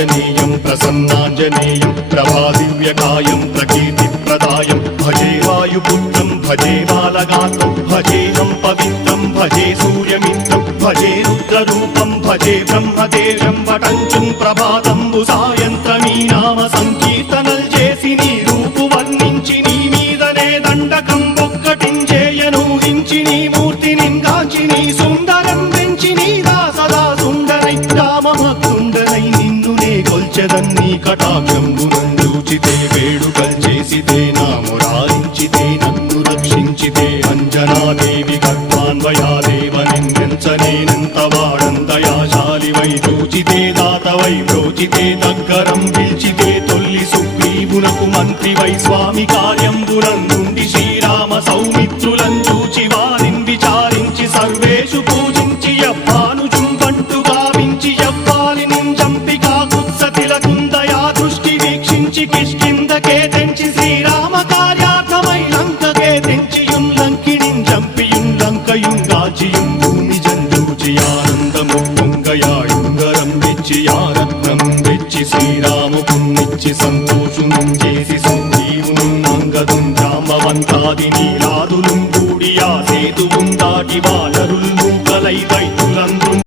ఆంజనేయం ప్రసన్నాంజనేయం ప్రభాదివ్యకాయం ప్రకీర్తిప్రదాయం భజే వాయుపుత్రం భజే బాలగాత్రం భజేహం పవిత్రం భజే సూర్యమిత్రం భజే రుద్రరూపం భజే బ్రహ్మదేవం వటంచుం ప్రభాతంబు సాయంత్రమీ నామ సంకీర్తనల్ చేసి నీ రూపు వర్ణించి నీ మీదనే దండకం ఒక్కటించేయనూహించి నీ మూర్తి నింగాంచి నీ సుందరం పెంచి నీ దాసదా సుందరై రామభక్తుండనై నిన్ను నే కొల్చెదన్నీ కటాక్షంబునందూచితే వేడుకల్ చేసితే నామురారించితే నన్ను రక్షించితే అంజనాదేవి కర్మాన్వయాదేవ నిన్నెంచనేనంత వాడంతయాశాలివై చూచితే దాతవై ప్రోచితే దగ్గరం పిలిచితే తొల్లి సుగ్రీవునకు మంత్రివై స్వామి కార్యంబునందుండి శ్రీరామ సౌమిత్రులను చూచి వారిని విచారించి సర్వేషు పూజించి యవ్వాను చుంబంటు గావించి యవ్వాలిని చంపి కాకుత్సతిలకుందయా దృష్టి వీక్షించి కిష్కిందకే తెంచి శ్రీరామ కార్యార్థమై లంకకే తెంచియుం లంకిణిం చంపియుం లంకయుం రాజియుం భూమి జందూచి ఆనందము పొంగయాయుంగరం తెచ్చి ఆరత్నం తెచ్చి శ్రీరాముకున్నిచ్చి సంతోషునం చేసి సంజీవును అంగదుం జాంబవంతాది నీలాదులు కూడి ఆ సేతువుం దాటి వానరులు